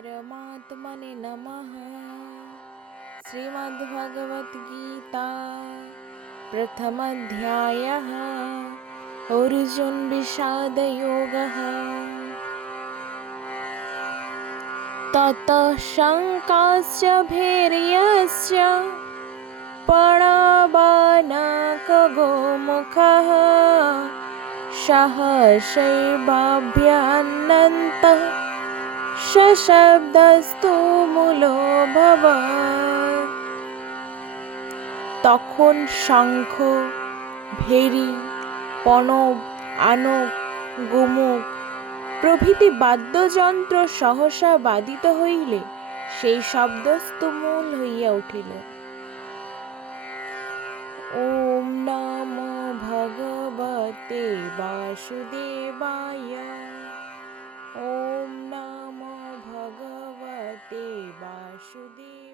परमात्मने नमः। श्रीमद्भगवद्गीता प्रथमाध्यायः अर्जुन विषादयोगः। ततः शङ्काश्च भैर्यश्च प्रणवानकगोमुखः सहसैर्बाभ्यनन्तः सशब्दस्तु মূলোऽভবৎ। তখন শঙ্খ, ভেরী, প্রণব, আনক, গোমুখ প্রভৃতি বাদ্যযন্ত্র সহসা বাদিত হইলে সেই শব্দস্তু মূল হইয়া উঠিল। ওম নমো ভগবতে বাসুদেবায়। ওম নমো ভগবতে বাসুদেবায়।